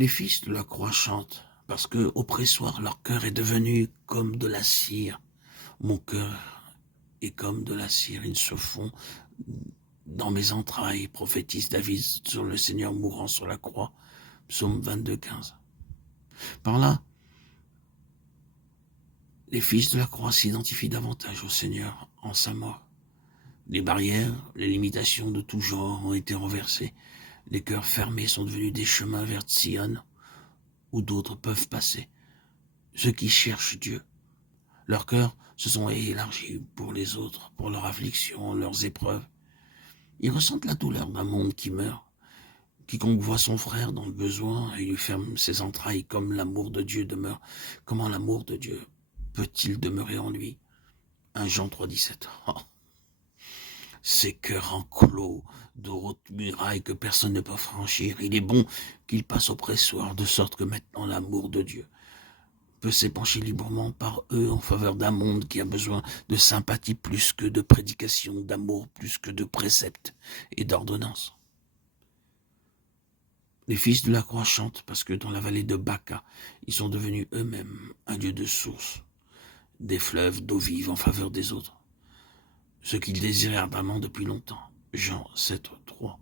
Les fils de la croix chantent, parce que, au pressoir, leur cœur est devenu comme de la cire. Mon cœur est comme de la cire, ils se font dans mes entrailles, prophétise David sur le Seigneur mourant sur la croix. Psaume 22, 15. Par là, les fils de la croix s'identifient davantage au Seigneur en sa mort. Les barrières, les limitations de tout genre ont été renversées. Les cœurs fermés sont devenus des chemins vers Sion, où d'autres peuvent passer. Ceux qui cherchent Dieu, leurs cœurs se sont élargis pour les autres, pour leurs afflictions, leurs épreuves. Ils ressentent la douleur d'un monde qui meurt. Quiconque voit son frère dans le besoin et lui ferme ses entrailles comme l'amour de Dieu demeure. Comment l'amour de Dieu peut-il demeurer en lui? 1 Jean 3,17. Oh, ces cœurs enclos de hautes murailles que personne ne peut franchir. Il est bon qu'il passe au pressoir, de sorte que maintenant l'amour de Dieu peut s'épancher librement par eux en faveur d'un monde qui a besoin de sympathie plus que de prédication, d'amour plus que de préceptes et d'ordonnances. Les fils de la croix chantent parce que dans la vallée de Baca, ils sont devenus eux-mêmes un lieu de source, des fleuves d'eau vive en faveur des autres. Ce qu'ils désiraient ardemment depuis longtemps. Jean 7, 3.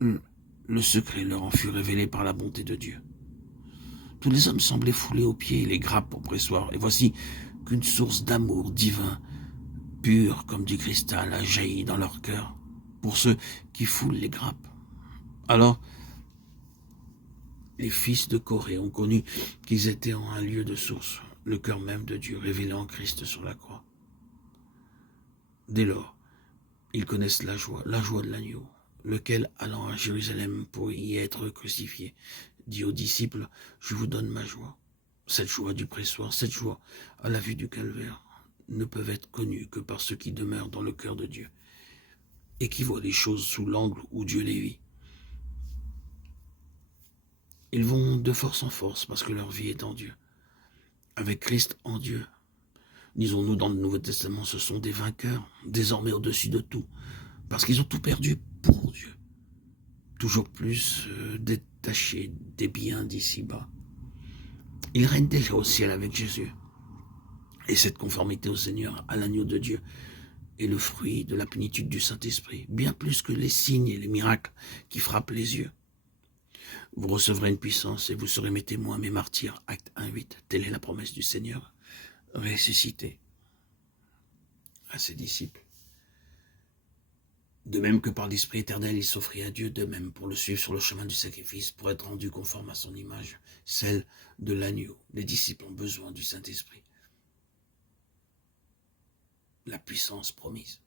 Le secret leur en fut révélé par la bonté de Dieu. Tous les hommes semblaient fouler aux pieds les grappes au pressoir, et voici qu'une source d'amour divin, pure comme du cristal, a jailli dans leur cœur, pour ceux qui foulent les grappes. Alors, les fils de Corée ont connu qu'ils étaient en un lieu de source, le cœur même de Dieu révélé en Christ sur la croix. Dès lors, ils connaissent la joie de l'agneau, lequel, allant à Jérusalem pour y être crucifié, dit aux disciples, je vous donne ma joie. Cette joie du pressoir, cette joie à la vue du calvaire, ne peuvent être connues que par ceux qui demeurent dans le cœur de Dieu et qui voient les choses sous l'angle où Dieu les vit. Ils vont de force en force parce que leur vie est en Dieu. Avec Christ en Dieu, disons-nous dans le Nouveau Testament, ce sont des vainqueurs, désormais au-dessus de tout, parce qu'ils ont tout perdu pour Dieu. Toujours plus détachés des biens d'ici-bas. Ils règnent déjà au ciel avec Jésus. Et cette conformité au Seigneur, à l'agneau de Dieu, est le fruit de la plénitude du Saint-Esprit, bien plus que les signes et les miracles qui frappent les yeux. Vous recevrez une puissance et vous serez mes témoins, mes martyrs. Acte 1:8. Telle est la promesse du Seigneur ressuscité à ses disciples. De même que par l'Esprit éternel, il s'offrit à Dieu, de même pour le suivre sur le chemin du sacrifice, pour être rendu conforme à son image, celle de l'agneau. Les disciples ont besoin du Saint-Esprit. La puissance promise.